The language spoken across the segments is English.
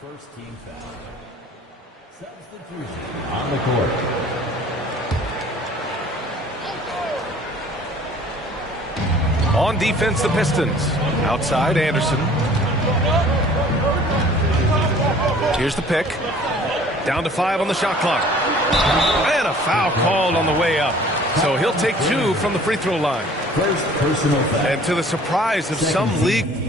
First team foul. Substitution on the court. On defense, the Pistons. Outside, Anderson. Here's the pick. Down to 5 on the shot clock. And a foul called on the way up. So he'll take 2 from the free throw line. First personal foul. And to the surprise of some league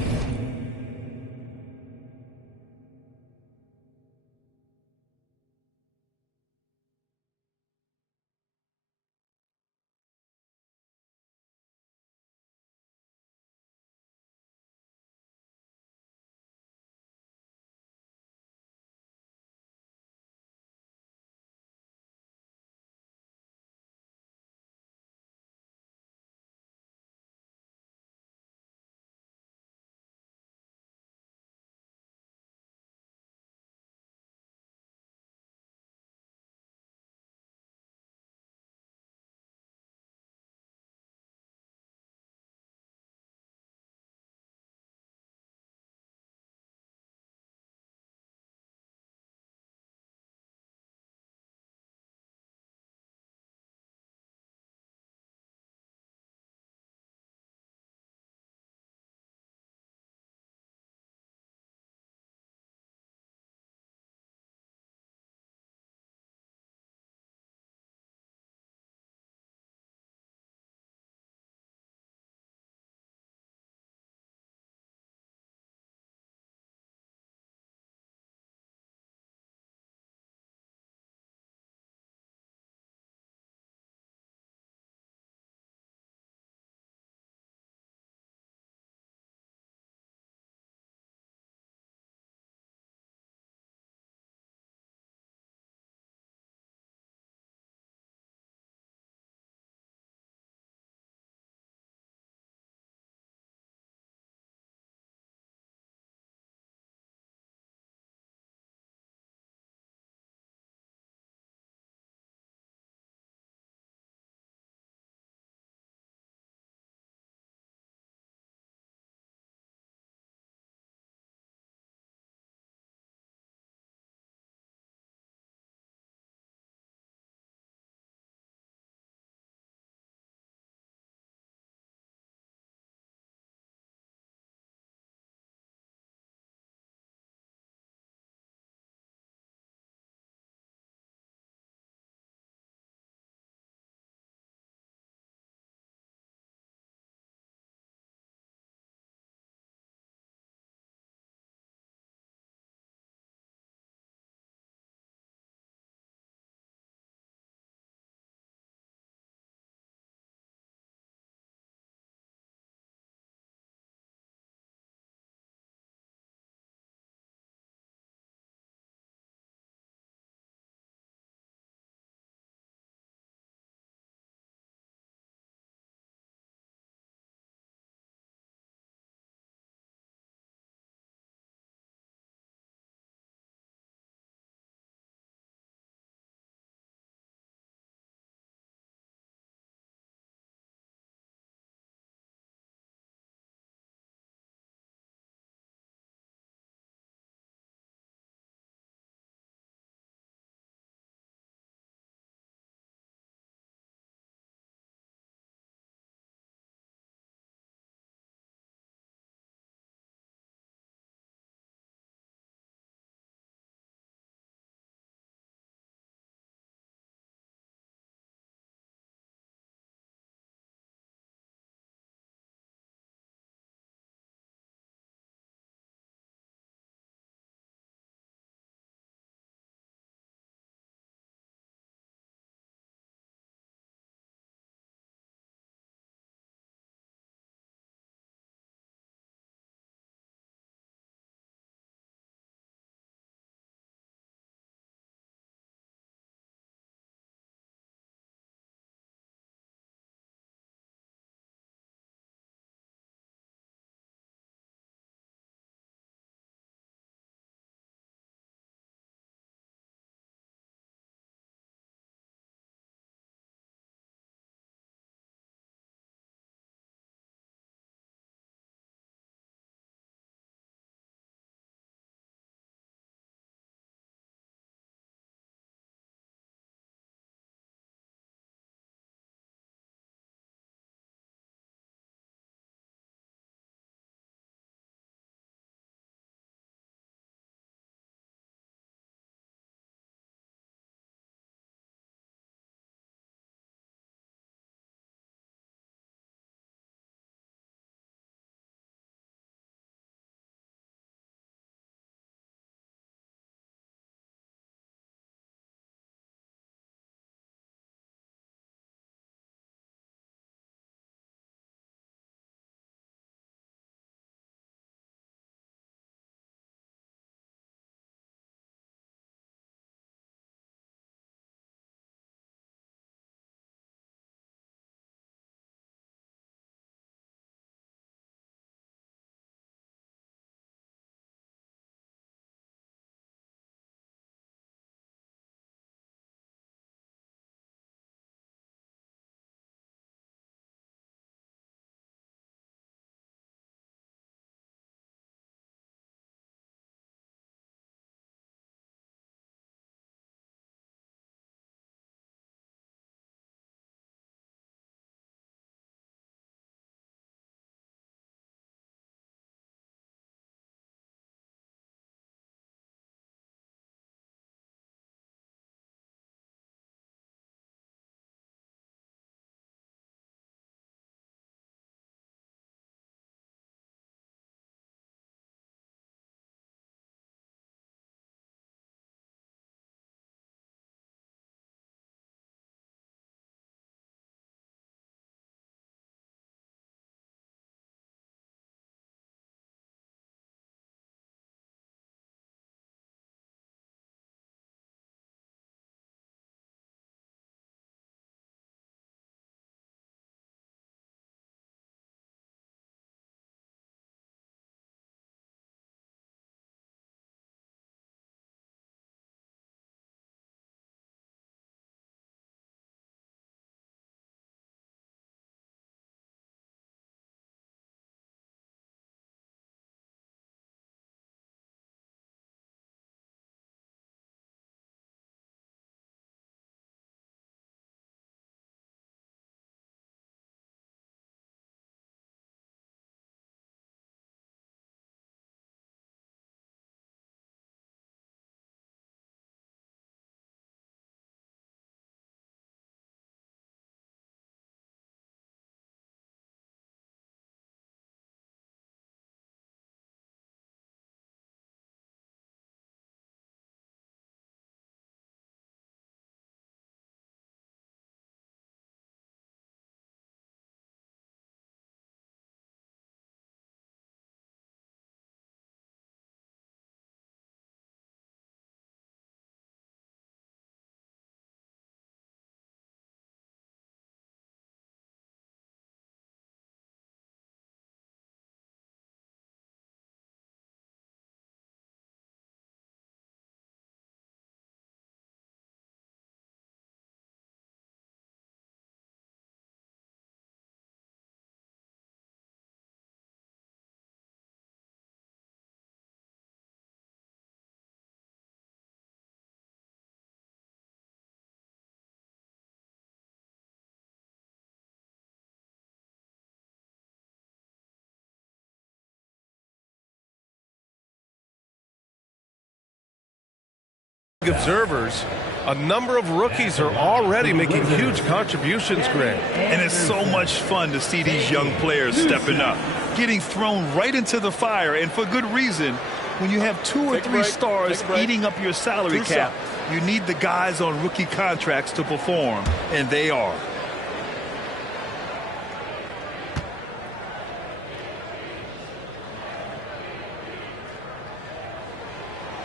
Observers, a number of rookies are already making huge contributions, Greg. And it's so much fun to see these young players stepping up, getting thrown right into the fire, and for good reason. When you have 2 or 3 stars eating up your salary cap, you need the guys on rookie contracts to perform, and they are.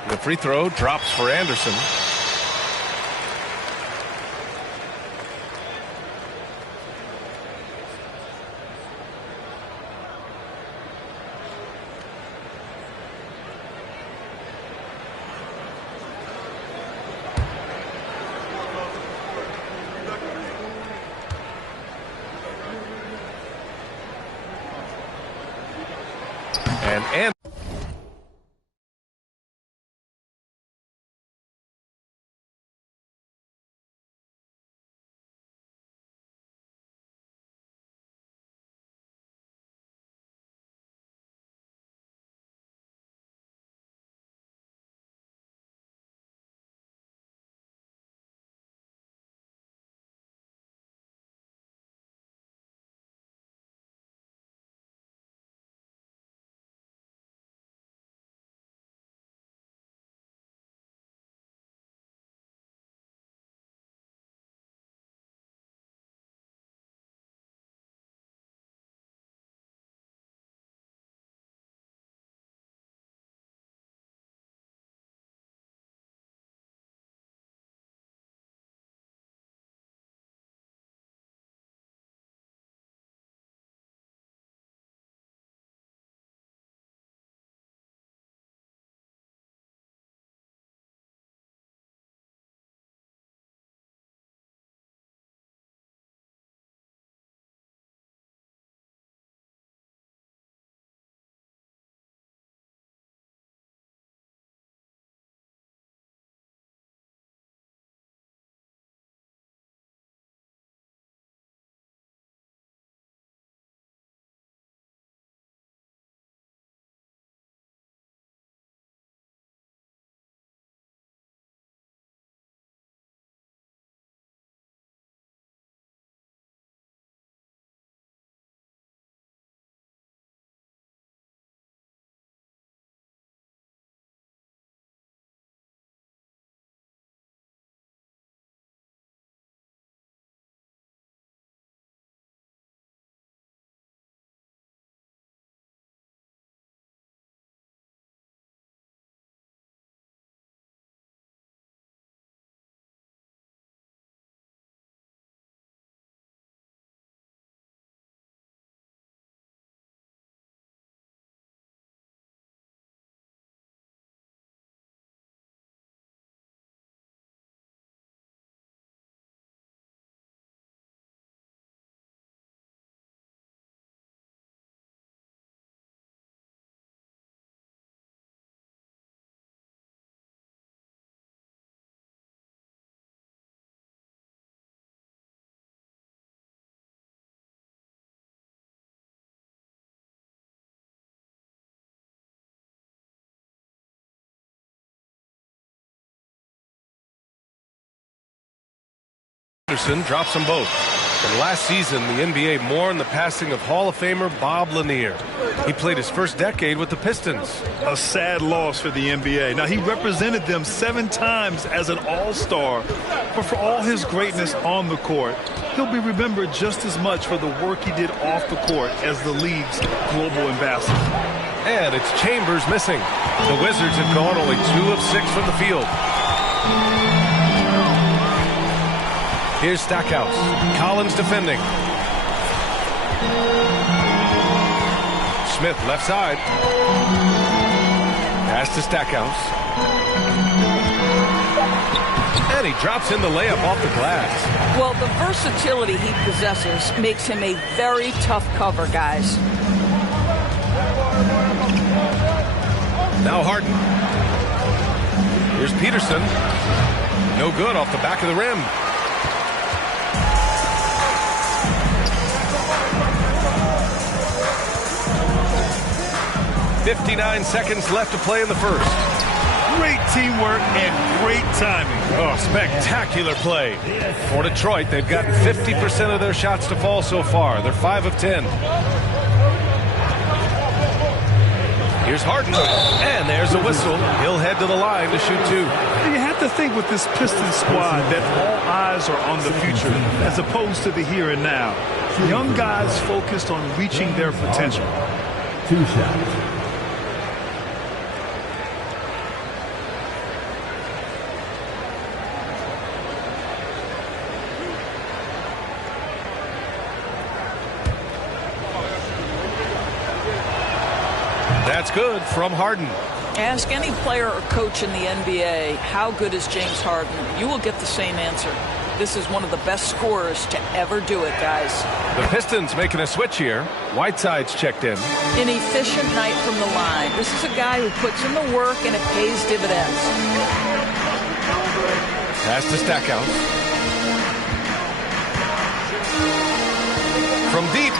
The free throw drops for Anderson. And Anderson drops them both. And last season, the NBA mourned the passing of Hall of Famer Bob Lanier. He played his first decade with the Pistons. A sad loss for the NBA. Now, he represented them 7 times as an all-star, but for all his greatness on the court, he'll be remembered just as much for the work he did off the court as the league's global ambassador. And it's Chambers missing. The Wizards have gone only 2 of 6 from the field. Here's Stackhouse. Collins defending. Smith left side. Pass to Stackhouse. And he drops in the layup off the glass. Well, the versatility he possesses makes him a very tough cover, guys. Now Harden. Here's Peterson. No good off the back of the rim. 59 seconds left to play in the first. Great teamwork and great timing. Oh, spectacular play. For Detroit, they've gotten 50% of their shots to fall so far. They're 5 of 10. Here's Harden, and there's a whistle. He'll head to the line to shoot 2. You have to think with this Pistons squad that all eyes are on the future as opposed to the here and now. Young guys focused on reaching their potential. 2 shots. That's good from Harden. Ask any player or coach in the NBA, how good is James Harden? You will get the same answer. This is one of the best scorers to ever do it, guys. The Pistons making a switch here. Whiteside's checked in. An efficient night from the line. This is a guy who puts in the work and it pays dividends. Pass to Stackhouse. From deep.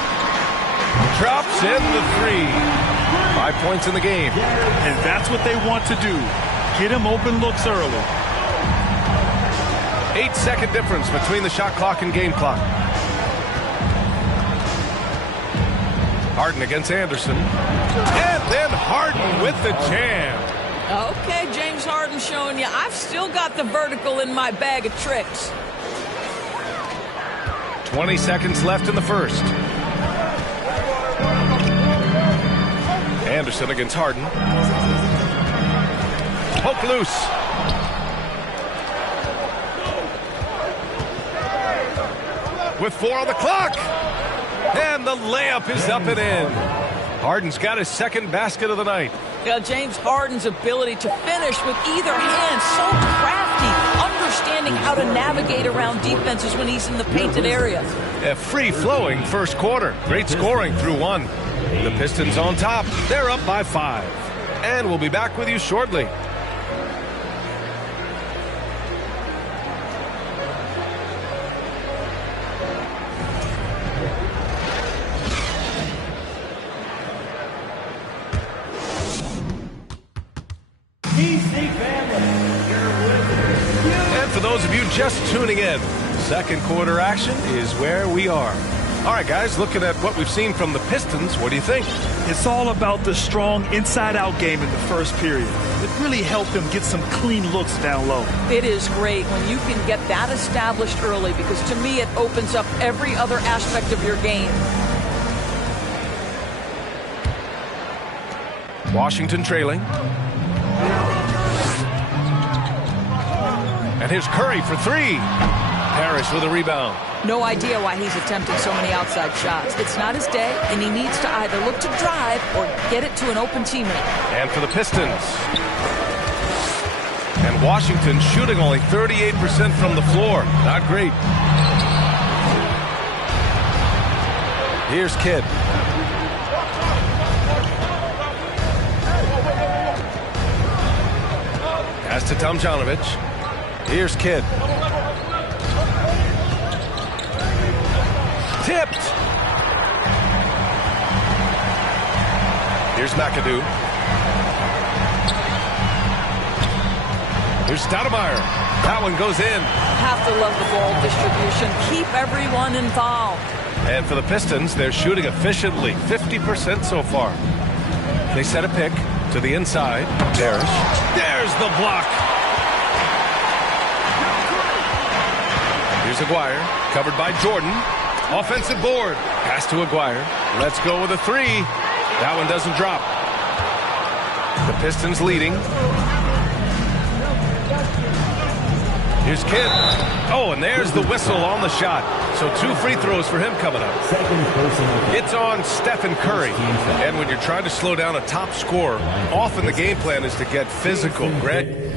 Drops in the 3. 5 points in the game. And that's what they want to do. Get him open looks early. 8-second difference between the shot clock and game clock. Harden against Anderson. And then Harden with the jam. Okay, James Harden showing you I've still got the vertical in my bag of tricks. 20 seconds left in the first. Anderson against Harden. Poke loose. With 4 on the clock. And the layup is up and in. Harden's got his second basket of the night. Yeah, James Harden's ability to finish with either hand, so crafty, understanding how to navigate around defenses when he's in the painted area. A free-flowing first quarter. Great scoring through 1. The Pistons on top. They're up by 5. And we'll be back with you shortly. And for those of you just tuning in, second quarter action is where we are. All right, guys, looking at what we've seen from the Pistons, what do you think? It's all about the strong inside-out game in the first period. It really helped them get some clean looks down low. It is great when you can get that established early because to me it opens up every other aspect of your game. Washington trailing. And here's Curry for 3. Harris with a rebound. No idea why he's attempting so many outside shots. It's not his day, and he needs to either look to drive or get it to an open teammate. And for the Pistons. And Washington shooting only 38% from the floor. Not great. Here's Kidd. Pass to Tomjanovich. Here's Kidd. Tipped. Here's McAdoo. Here's Stoudemire. That one goes in. Have to love the ball distribution. Keep everyone involved. And for the Pistons, they're shooting efficiently. 50% so far. They set a pick to the inside. Parrish. There's the block. Here's Aguirre. Covered by Jordan. Offensive board. Pass to Aguirre. Let's go with a 3. That one doesn't drop. The Pistons leading. Here's Kidd. Oh, and there's the whistle on the shot. So 2 free throws for him coming up. Second personal. It's on Stephen Curry. And when you're trying to slow down a top scorer, often the game plan is to get physical. Greg.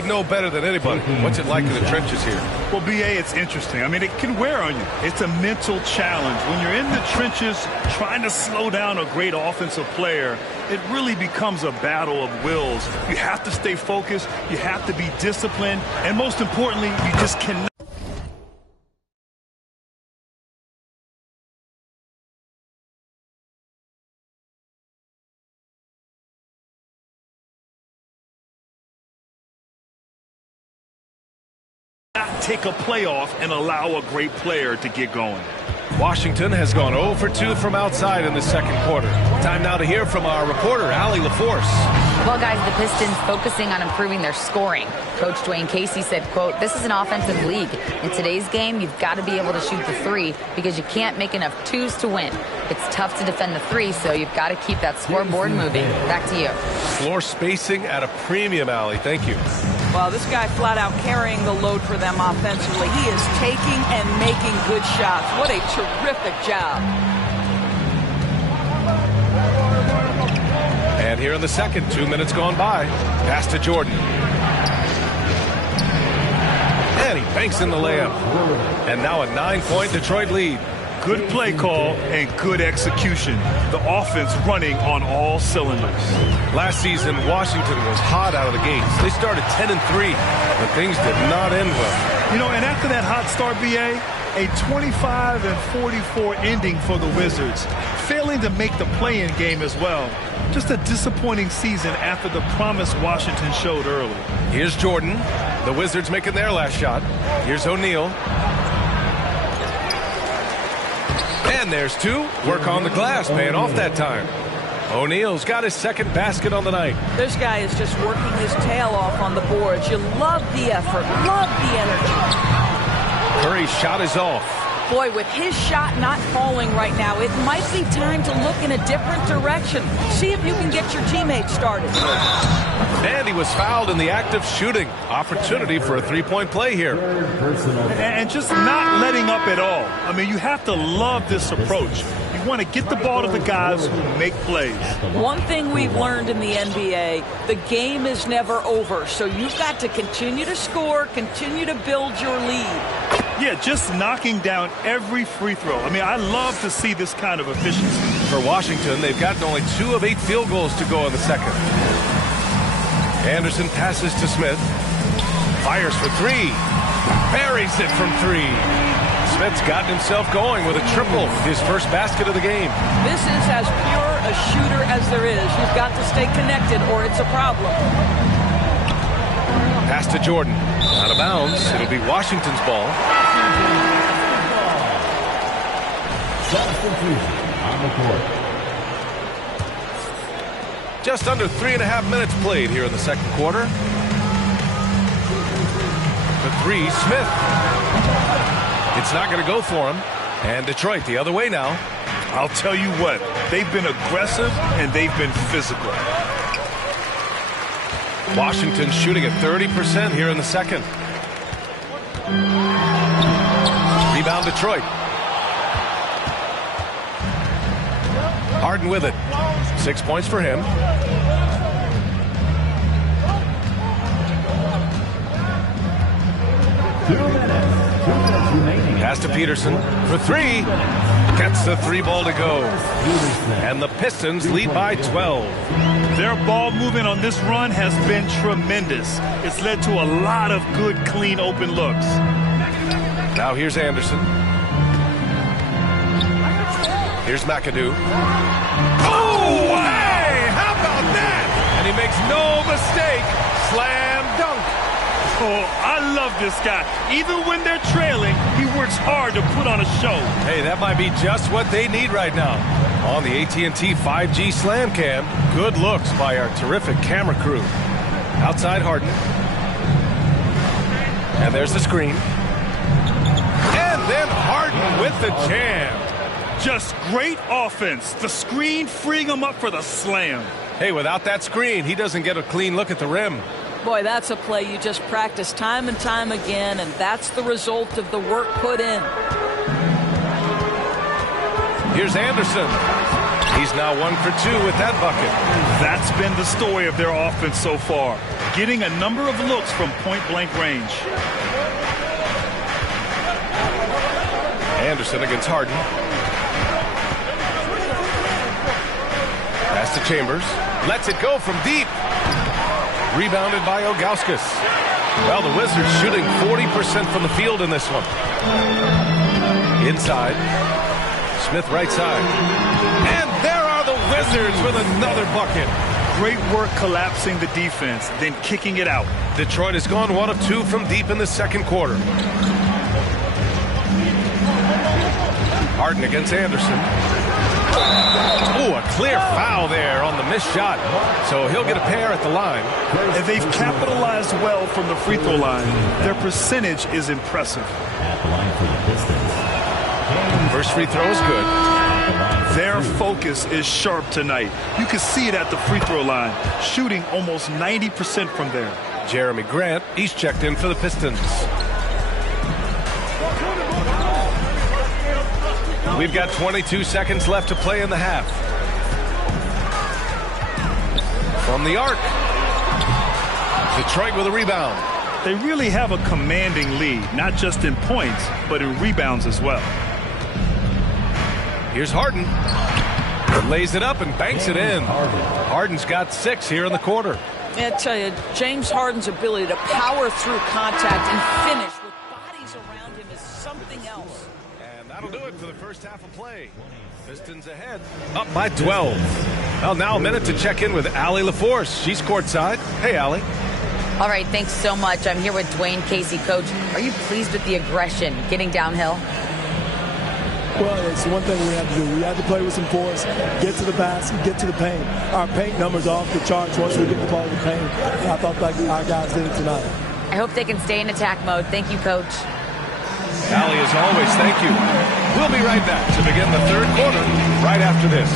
would know better than anybody. What's it like in the trenches here? Well, B.A., it's interesting. I mean, it can wear on you. It's a mental challenge. When you're in the trenches trying to slow down a great offensive player, it really becomes a battle of wills. You have to stay focused. You have to be disciplined. And most importantly, you just cannot take a play off and allow a great player to get going. Washington has gone 0 for 2 from outside in the second quarter. Time now to hear from our reporter, Allie LaForce. Well, guys, the Pistons focusing on improving their scoring. Coach Dwayne Casey said, quote, "This is an offensive league. In today's game, you've got to be able to shoot the three because you can't make enough twos to win. It's tough to defend the three, so you've got to keep that scoreboard moving." Back to you. Floor spacing at a premium, Allie. Thank you. Well, this guy flat out carrying the load for them offensively. He is taking and making good shots. What a terrific job. And here in the second, 2 minutes gone by. Pass to Jordan. And he banks in the layup. And now a 9-point Detroit lead. Good play call and good execution. The offense running on all cylinders. Last season, Washington was hot out of the gates. They started 10-3, but things did not end well. You know, and after that hot start, B.A., a 25-44 ending for the Wizards, failing to make the play-in game as well. Just a disappointing season after the promise Washington showed early. Here's Jordan. The Wizards making their last shot. Here's O'Neal. And there's two. Work on the glass, paying off that time. O'Neal's got his second basket on the night. This guy is just working his tail off on the boards. You love the effort, love the energy. Curry's shot is off. Boy, with his shot not falling right now, it might be time to look in a different direction. See if you can get your teammates started. And he was fouled in the act of shooting. Opportunity for a three-point play here. And just not letting up at all. I mean, you have to love this approach. You want to get the ball to the guys who make plays. One thing we've learned in the NBA, the game is never over. So you've got to continue to score, continue to build your lead. Yeah, just knocking down every free throw. I mean, I love to see this kind of efficiency. For Washington, they've gotten only 2 of 8 field goals to go in the second. Anderson passes to Smith. Fires for 3. Buries it from 3. Smith's gotten himself going with a triple, his first basket of the game. This is as pure a shooter as there is. You've got to stay connected or it's a problem. Pass to Jordan. Out of bounds. It'll be Washington's ball. Substitution on the court. Just under 3.5 minutes played here in the second quarter. The 3, Smith. It's not going to go for him. And Detroit the other way now. I'll tell you what, they've been aggressive and they've been physical. Washington shooting at 30% here in the second. Rebound Detroit. Harden with it. 6 points for him. Pass to Peterson for 3. Gets the 3 ball to go. And the Pistons lead by 12. Their ball movement on this run has been tremendous. It's led to a lot of good, clean, open looks. Now here's Anderson. Here's McAdoo. Oh, hey! How about that? And he makes no mistake. Slam dunk. Oh, I love this guy. Even when they're trailing, he works hard to put on a show. Hey, that might be just what they need right now. On the AT&T 5G Slam Cam, good looks by our terrific camera crew. Outside Harden. And there's the screen. And then Harden with the jam. Just great offense. The screen freeing him up for the slam. Hey, without that screen, he doesn't get a clean look at the rim. Boy, that's a play you just practice time and time again, and that's the result of the work put in. Here's Anderson. He's now 1 for 2 with that bucket. That's been the story of their offense so far, getting a number of looks from point-blank range. Anderson against Harden. Pass to Chambers. Lets it go from deep. Rebounded by Ilgauskas. Well, the Wizards shooting 40% from the field in this one. Inside. Smith right side. And there are the Wizards with another bucket. Great work collapsing the defense, then kicking it out. Detroit has gone 1 of 2 from deep in the second quarter. Harden against Anderson. Ooh, a clear foul there on the missed shot. So he'll get a pair at the line. And they've capitalized well from the free throw line. Their percentage is impressive. At the line for the Pistons. First free throw is good. Their focus is sharp tonight. You can see it at the free throw line, shooting almost 90% from there. Jeremy Grant, he's checked in for the Pistons. We've got 22 seconds left to play in the half. From the arc. Detroit with a rebound. They really have a commanding lead, not just in points, but in rebounds as well. Here's Harden. Lays it up and banks it in. Harden's got 6 here in the quarter. I tell you, James Harden's ability to power through contact and finish with bodies around him is something else. And that'll do it for the first half of play. Pistons ahead, up by 12. Well, now a minute to check in with Allie LaForce. She's courtside. Hey, Allie. All right, thanks so much. I'm here with Dwayne Casey. Coach, are you pleased with the aggression getting downhill? Well, it's one thing we have to do. We have to play with some force, get to the basket, get to the paint. Our paint numbers are off the charts once we get the ball in the paint. And I thought like our guys did it tonight. I hope they can stay in attack mode. Thank you, Coach. Allie, as always, thank you. We'll be right back to begin the third quarter right after this.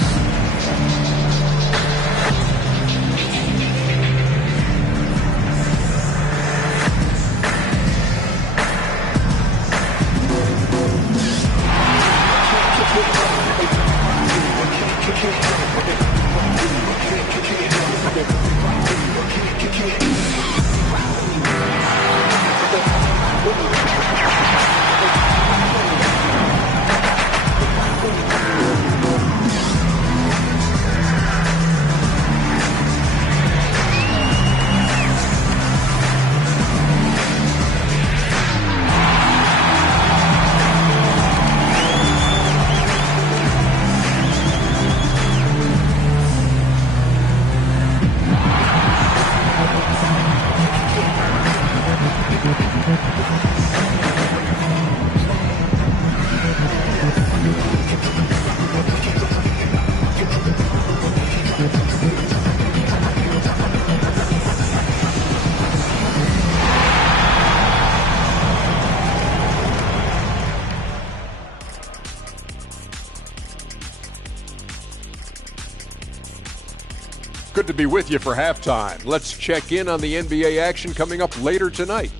Good to be with you for halftime. Let's check in on the NBA action coming up later tonight.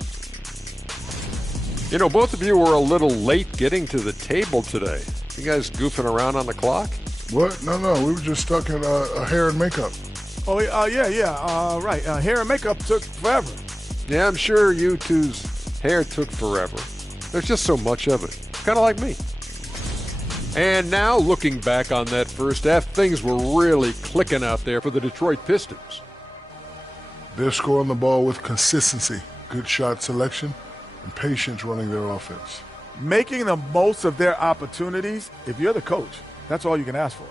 You know, both of you were a little late getting to the table today. You guys goofing around on the clock? What? No. We were just stuck in hair and makeup. Oh, yeah. Right. Hair and makeup took forever. Yeah, I'm sure you two's hair took forever. There's just so much of it. Kind of like me. And now, looking back on that first half, things were really clicking out there for the Detroit Pistons. They're scoring the ball with consistency, good shot selection, and patience running their offense. Making the most of their opportunities, if you're the coach, that's all you can ask for.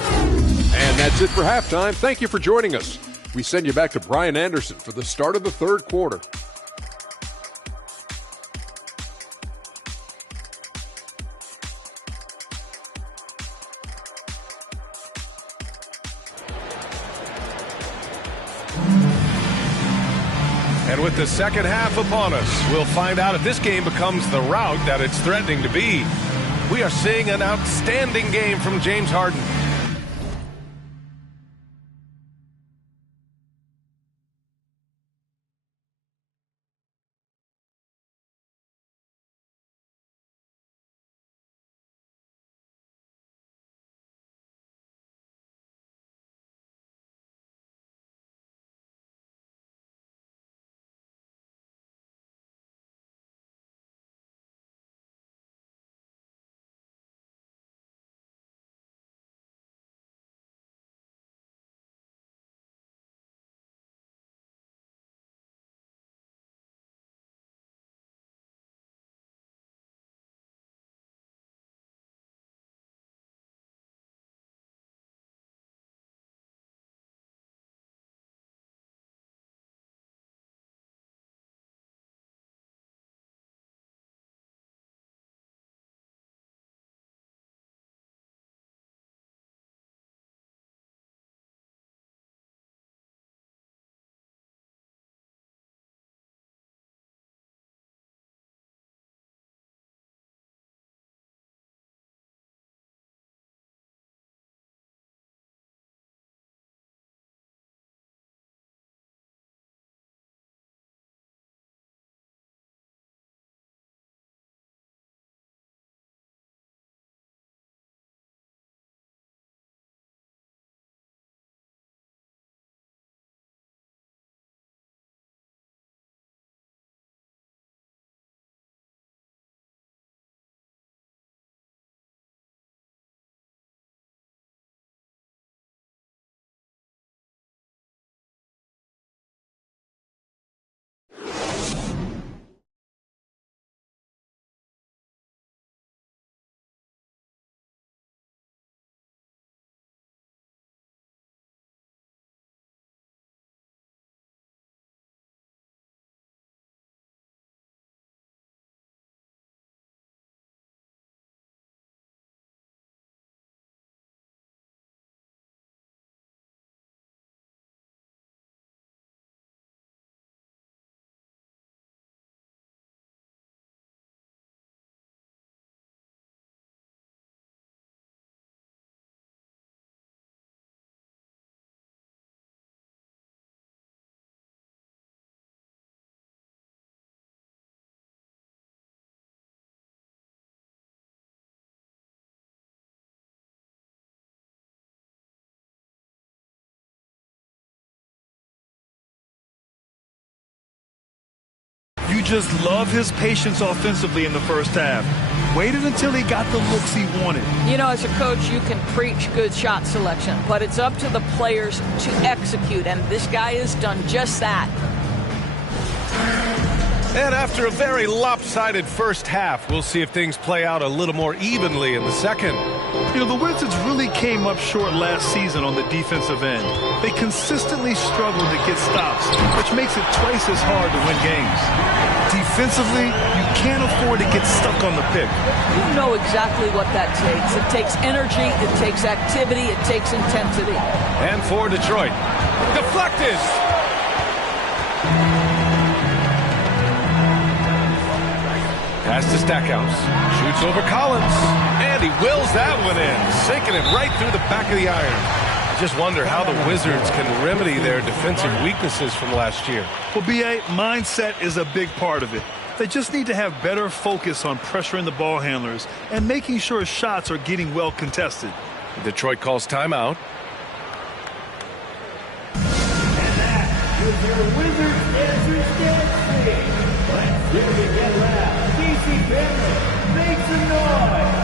And that's it for halftime. Thank you for joining us. We send you back to Brian Anderson for the start of the third quarter. And with the second half upon us, we'll find out if this game becomes the rout that it's threatening to be. We are seeing an outstanding game from James Harden. just love his patience offensively in the first half. Waited until he got the looks he wanted. You know, as a coach, you can preach good shot selection, but it's up to the players to execute, and this guy has done just that. And after a very lopsided first half, we'll see if things play out a little more evenly in the second. You know, the Wizards really came up short last season on the defensive end. They consistently struggled to get stops, which makes it twice as hard to win games. Defensively, you can't afford to get stuck on the pick. You know exactly what that takes. It takes energy, it takes activity, it takes intensity. And for Detroit, deflected. Pass to Stackhouse. Shoots over Collins. And he wills that one in, sinking it right through the back of the iron. I just wonder how the Wizards can remedy their defensive weaknesses from last year. Well, B.A., mindset is a big part of it. They just need to have better focus on pressuring the ball handlers and making sure shots are getting well contested. Detroit calls timeout. And that is your Wizards answers dance. Let's hear it get loud. Casey Penman, make some noise.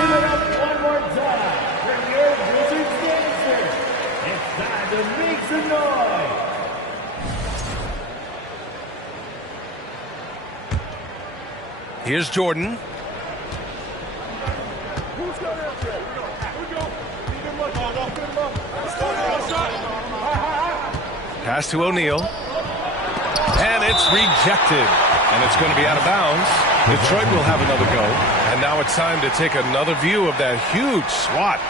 Give it up one more time for your Wizards dancer. It's time to make some noise. Here's Jordan. Pass to O'Neal. And it's rejected. And it's going to be out of bounds. Detroit will have another go. And now it's time to take another view of that huge swat.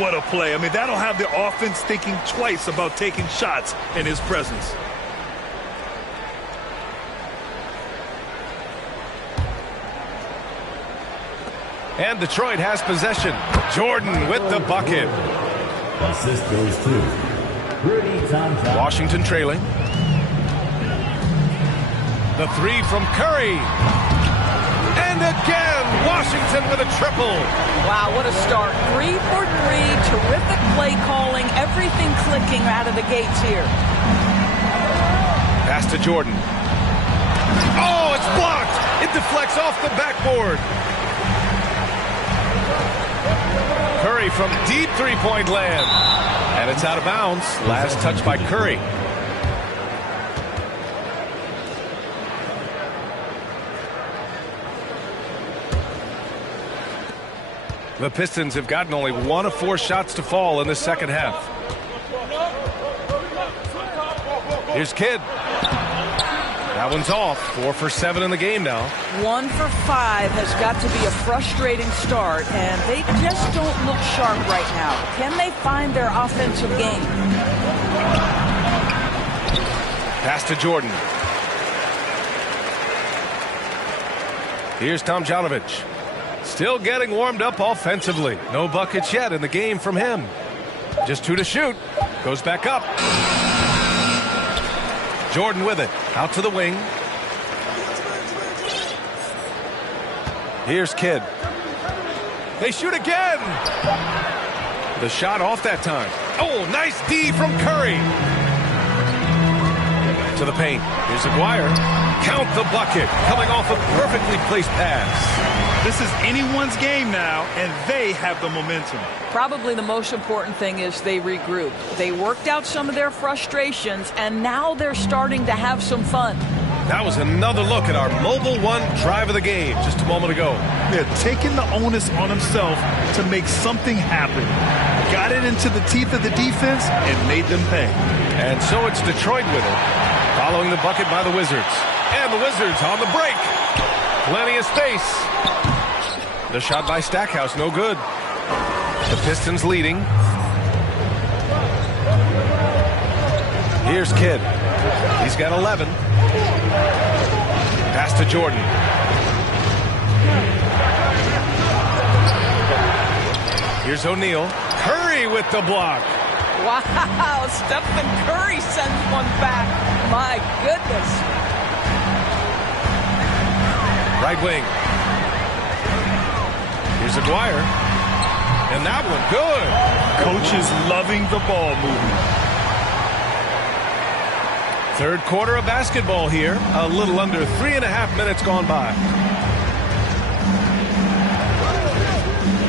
What a play. I mean, that'll have the offense thinking twice about taking shots in his presence. And Detroit has possession. Jordan with the bucket. Assist goes to Rudy Tomjanovich. Washington trailing. The three from Curry. And again, Washington with a triple. Wow, what a start. 3 for 3, terrific play calling, everything clicking out of the gates here. Pass to Jordan. Oh, it's blocked. It deflects off the backboard. Curry from deep three-point land. And it's out of bounds. Last touch by Curry. The Pistons have gotten only 1 of 4 shots to fall in the second half. Here's Kidd. That one's off. 4 for 7 in the game now. 1 for 5 has got to be a frustrating start, and they just don't look sharp right now. Can they find their offensive game? Pass to Jordan. Here's Tomjanovich. Still getting warmed up offensively. No buckets yet in the game from him. Just 2 to shoot. Goes back up. Jordan with it. Out to the wing. Here's Kidd. They shoot again. The shot off that time. Oh, nice D from Curry. To the paint. Here's Aguirre. Count the bucket. Coming off a perfectly placed pass. This is anyone's game now, and they have the momentum. Probably the most important thing is they regroup. They worked out some of their frustrations, and now they're starting to have some fun. That was another look at our Mobile One drive of the game just a moment ago. They're taking the onus on himself to make something happen. Got it into the teeth of the defense and made them pay. And so it's Detroit with it, following the bucket by the Wizards. And the Wizards on the break. Plenty of space. The shot by Stackhouse, no good. The Pistons leading. Here's Kidd. He's got 11. Pass to Jordan. Here's Here's O'Neal. Curry with the block. Wow, Stephen Curry sends one back. My goodness. Right wing. Here's Aguirre. And that one, good. Coach is loving the ball movement. Third quarter of basketball here. A little under 3.5 minutes gone by.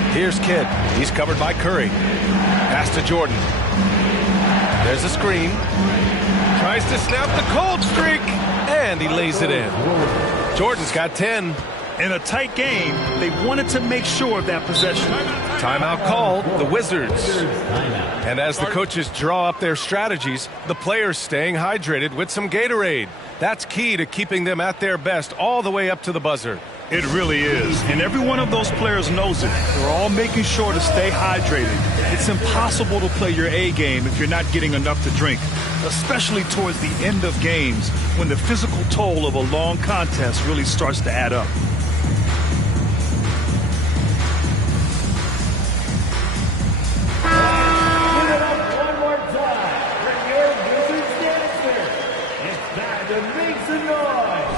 Here's Kidd. He's covered by Curry. Pass to Jordan. There's a screen. Tries to snap the cold streak. And he lays it in. Jordan's got 10. In a tight game, they wanted to make sure of that possession. Timeout called, the Wizards. And as the coaches draw up their strategies, the players staying hydrated with some Gatorade. That's key to keeping them at their best all the way up to the buzzer. It really is. And every one of those players knows it. They're all making sure to stay hydrated. It's impossible to play your A game if you're not getting enough to drink, especially towards the end of games when the physical toll of a long contest really starts to add up. Give it up one more time for your Wizards dancer. It's time to make some noise.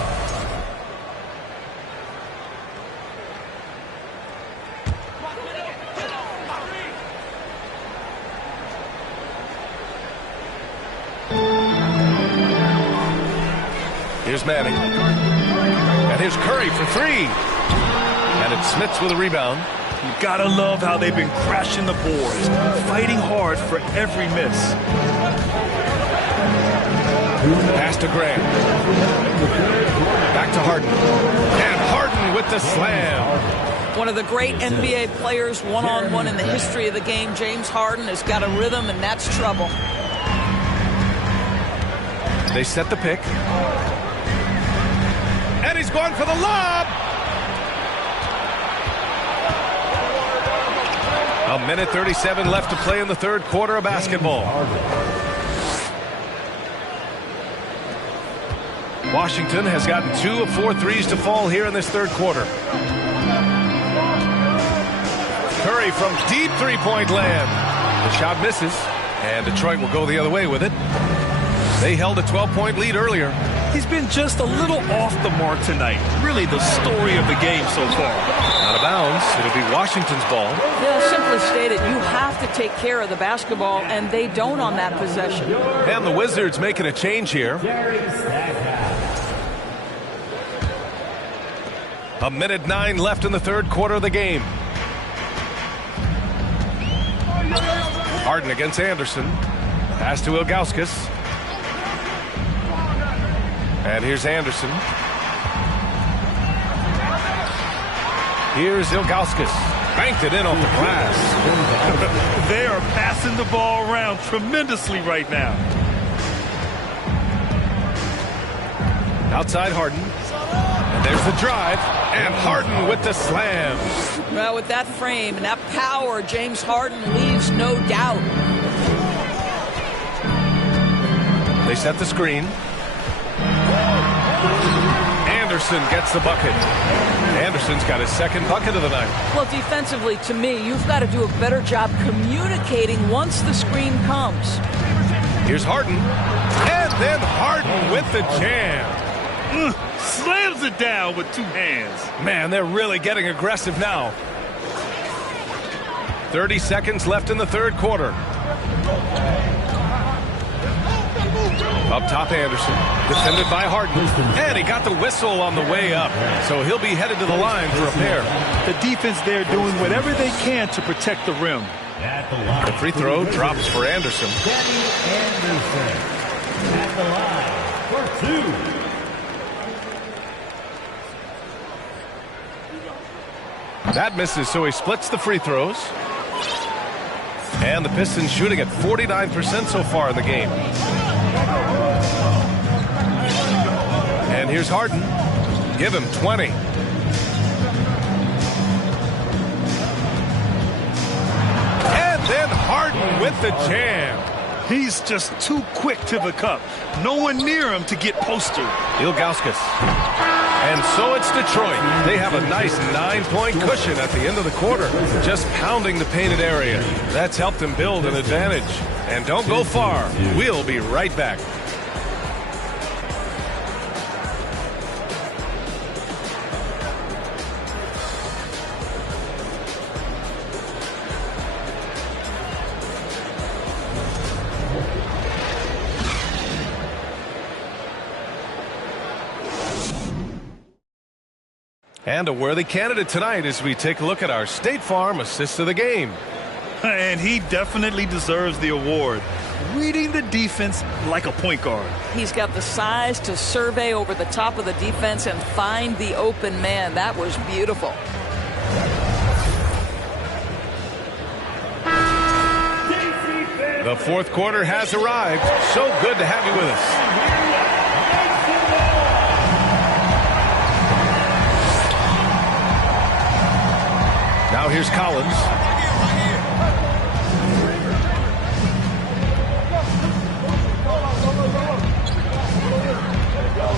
Here's Manning. And here's Curry for three. And it's Smits with a rebound. You gotta love how they've been crashing the boards, fighting hard for every miss. Pass to Graham. Back to Harden. And Harden with the slam. One of the great NBA players one-on-one in the history of the game, James Harden, has got a rhythm, and that's trouble. They set the pick. And he's going for the lob. A minute 37 left to play in the third quarter of basketball. Washington has gotten 2 of 4 threes to fall here in this third quarter. Curry from deep three-point land. The shot misses, and Detroit will go the other way with it. They held a 12-point lead earlier. He's been just a little off the mark tonight. Really the story of the game so far. Out of bounds. It'll be Washington's ball. Yeah, simply stated, you have to take care of the basketball, and they don't on that possession. And the Wizards making a change here. A minute 9 left in the third quarter of the game. Harden against Anderson. Pass to Ilgauskas. And here's Anderson. Here's Ilgauskas. Banked it in off the glass. They are passing the ball around tremendously right now. Outside Harden. And there's the drive. And Harden with the slam. Well, with that frame and that power, James Harden leaves no doubt. They set the screen. Anderson gets the bucket. Anderson's got his second bucket of the night. Well, defensively, to me, you've got to do a better job communicating once the screen comes. Here's Harden. And then Harden with the jam. Slams it down with two hands. Man, they're really getting aggressive now. 30 seconds left in the third quarter. Up top, Anderson. Defended by Harden. And he got the whistle on the way up. So he'll be headed to the line for a pair. The defense there doing whatever they can to protect the rim. The free throw drops for Anderson. Kenny Anderson at the line for 2. That misses, so he splits the free throws. And the Pistons shooting at 49% so far in the game. And here's Harden. Give him 20. And then Harden with the jam. He's just too quick to the cup. No one near him to get posted. Ilgauskas. And so it's Detroit. They have a nice 9-point cushion at the end of the quarter, just pounding the painted area. That's helped them build an advantage. And don't go far. We'll be right back. And a worthy candidate tonight as we take a look at our State Farm assist of the game. And he definitely deserves the award. Reading the defense like a point guard. He's got the size to survey over the top of the defense and find the open man. That was beautiful. The fourth quarter has arrived. So good to have you with us. Now here's Collins.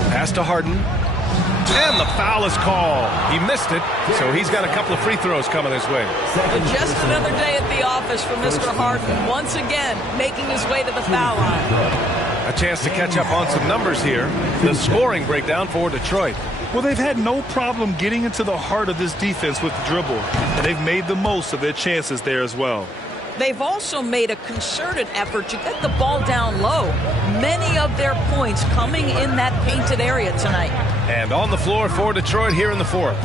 Pass to Harden. And the foul is called. He missed it, so he's got a couple of free throws coming his way. But just another day at the office for Mr. Harden. Once again, making his way to the foul line. A chance to catch up on some numbers here. The scoring breakdown for Detroit. Well, they've had no problem getting into the heart of this defense with the dribble, and they've made the most of their chances there as well. They've also made a concerted effort to get the ball down low. Many of their points coming in that painted area tonight. And on the floor for Detroit here in the fourth.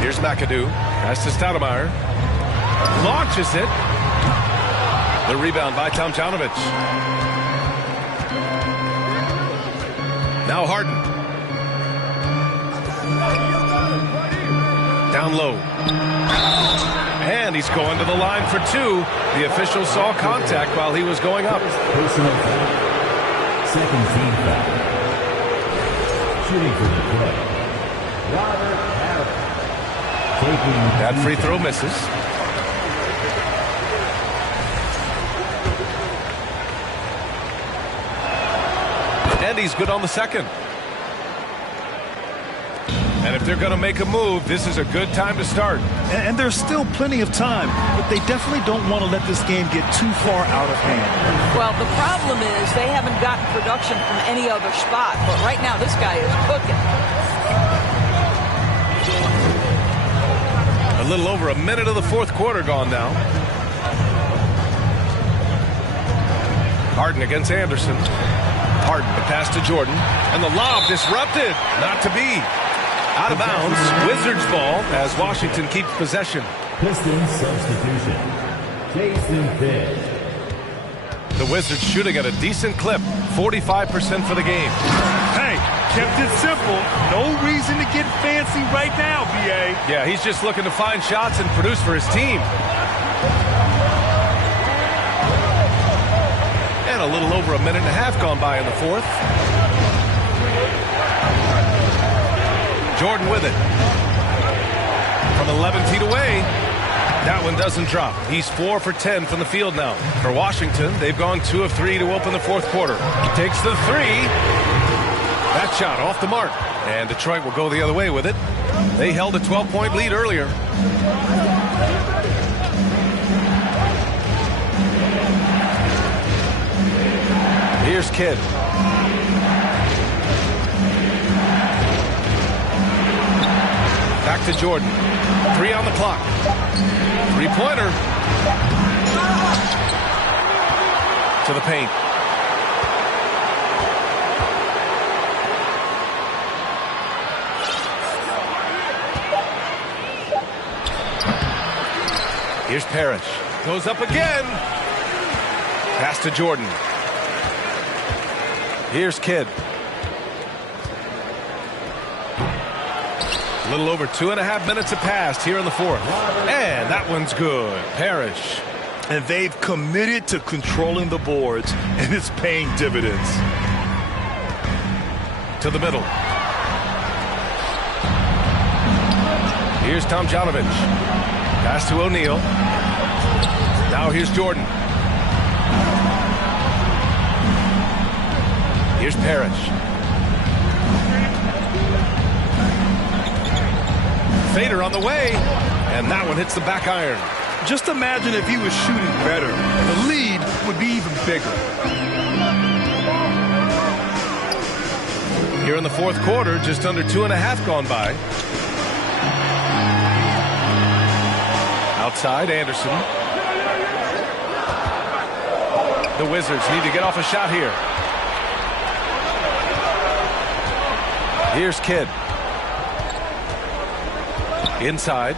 Here's McAdoo. Pass to Stoudemire. Launches it. The rebound by Tomjanovich. Now Harden. Down low. And he's going to the line for two. The official saw contact while he was going up. Personal foul. Second team foul. Shooting for Detroit. Robert Harris. That free throw misses. And he's good on the second. And if they're going to make a move, this is a good time to start. And there's still plenty of time, but they definitely don't want to let this game get too far out of hand. Well, the problem is they haven't gotten production from any other spot, but right now this guy is cooking. A little over a minute of the fourth quarter gone now. Harden against Anderson. Harden, the pass to Jordan, and the lob disrupted. Not to be. Out of bounds. Wizards ball as Washington keeps possession. Pistons substitution. Jason Kidd. The Wizards shooting at a decent clip. 45% for the game. Hey, kept it simple. No reason to get fancy right now, B.A. Yeah, he's just looking to find shots and produce for his team. And a little over a minute and a half gone by in the fourth. Jordan with it. From 11 feet away. That one doesn't drop. He's 4 for 10 from the field now. For Washington, they've gone 2 of 3 to open the fourth quarter. He takes the three. That shot off the mark. And Detroit will go the other way with it. They held a 12-point lead earlier. Here's Kidd. Back to Jordan. 3 on the clock. Three-pointer. To the paint. Here's Parrish. Goes up again. Pass to Jordan. Here's Kidd. A little over 2.5 minutes have passed here in the fourth. And that one's good. Parrish. And they've committed to controlling the boards, and it's paying dividends. To the middle. Here's Tomjanovich. Pass to O'Neal. Now here's Jordan. Here's Parrish. Fader on the way, and that one hits the back iron. Just imagine if he was shooting better. The lead would be even bigger. Here in the fourth quarter, just under 2.5 gone by. Outside, Anderson. The Wizards need to get off a shot here. Here's Kidd. Inside.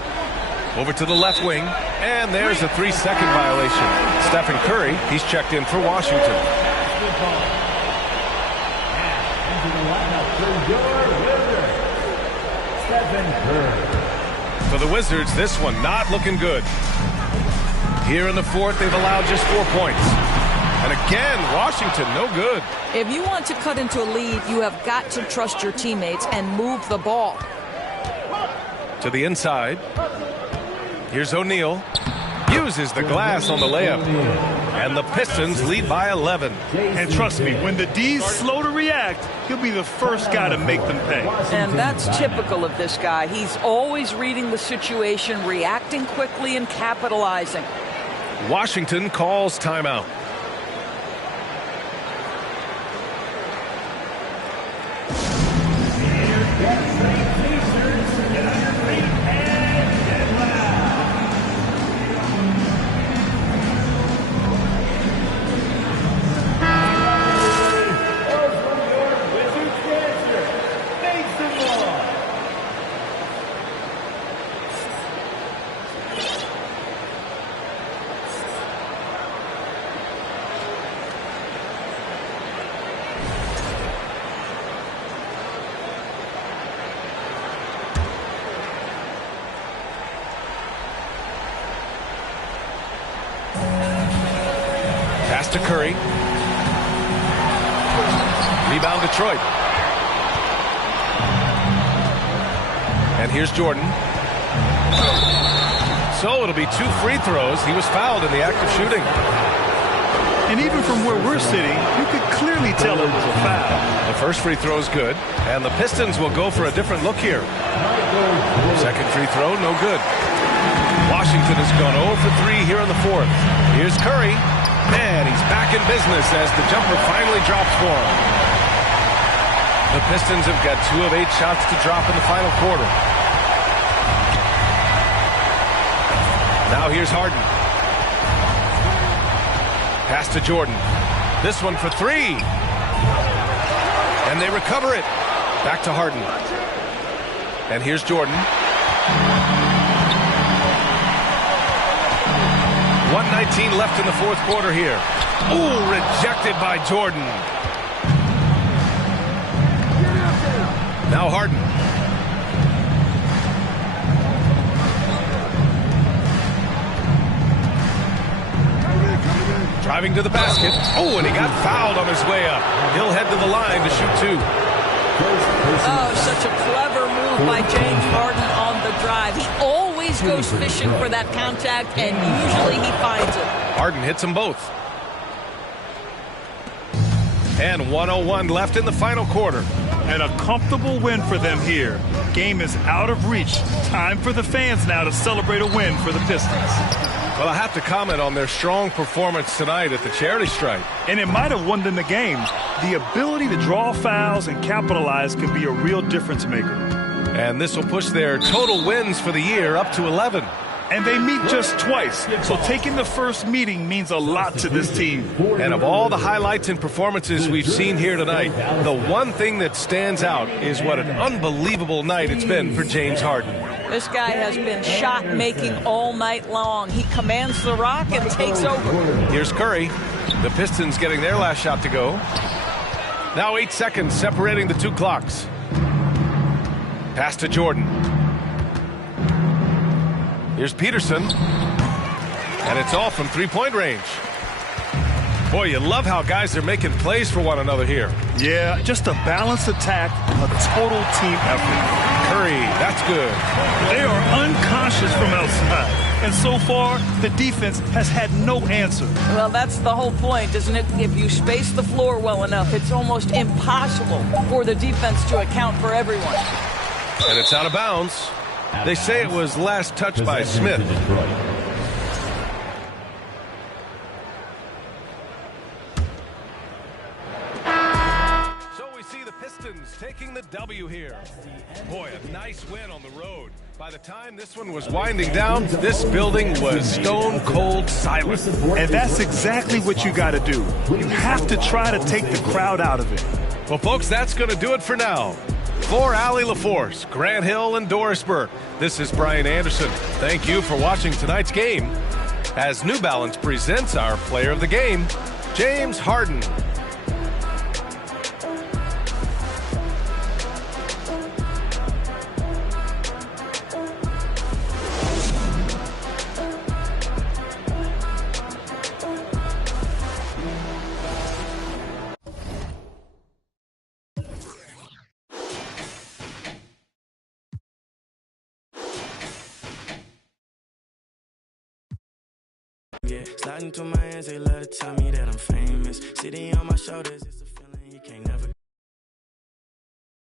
Over to the left wing. And there's a 3-second violation. Stephen Curry, he's checked in for Washington. For the Wizards, this one not looking good. Here in the fourth, they've allowed just 4 points. And again, Washington, no good. If you want to cut into a lead, you have got to trust your teammates and move the ball. To the inside. Here's O'Neal. Uses the glass on the layup. And the Pistons lead by 11. And trust me, when the D's slow to react, he'll be the first guy to make them pay. And that's typical of this guy. He's always reading the situation, reacting quickly, and capitalizing. Washington calls timeout. Pass to Curry. Rebound Detroit. And here's Jordan. So it'll be 2 free throws. He was fouled in the act of shooting. And even from where we're sitting, you could clearly tell it was a foul. The first free throw is good. And the Pistons will go for a different look here. Second free throw, no good. Washington has gone 0 for 3 here in the fourth. Here's Curry. And he's back in business as the jumper finally drops for him. The Pistons have got 2 of 8 shots to drop in the final quarter. Now here's Harden. Pass to Jordan. This one for 3. And they recover it. Back to Harden. And here's Jordan. 1:19 left in the fourth quarter here. Ooh, rejected by Jordan. Now Harden. Driving to the basket. Oh, and he got fouled on his way up. He'll head to the line to shoot 2. Oh, such a clever move by James Harden on the drive. He always goes fishing for that contact, and usually he finds it. Harden hits them both. And 1:01 left in the final quarter. And a comfortable win for them here. Game is out of reach. Time for the fans now to celebrate a win for the Pistons. Well, I have to comment on their strong performance tonight at the charity stripe. And it might have won them the game. The ability to draw fouls and capitalize can be a real difference maker. And this will push their total wins for the year up to 11. And they meet just twice, so taking the first meeting means a lot to this team. And of all the highlights and performances we've seen here tonight, the one thing that stands out is what an unbelievable night it's been for James Harden. This guy has been shot-making all night long. He commands the rock and takes over. Here's Curry. The Pistons getting their last shot to go. Now 8 seconds separating the 2 clocks. Pass to Jordan. Here's Peterson. And it's all from 3-point range. Boy, you love how guys are making plays for one another here. Yeah, just a balanced attack, a total team effort. Curry, that's good. They are unconscious from outside. And so far, the defense has had no answer. Well, that's the whole point, isn't it? If you space the floor well enough, it's almost impossible for the defense to account for everyone. And it's out of bounds. They say it was last touched by Smith. So we see the Pistons taking the W here. Boy, a nice win on the road. By the time this one was winding down, this building was stone cold silent. And that's exactly what you got to do. You have to try to take the crowd out of it. Well, folks, that's going to do it for now. For Allie LaForce, Grant Hill, and Doris Burke, this is Brian Anderson. Thank you for watching tonight's game as New Balance presents our player of the game, James Harden. Yeah, sliding through my hands, they love to tell me that I'm famous. Sitting on my shoulders, it's a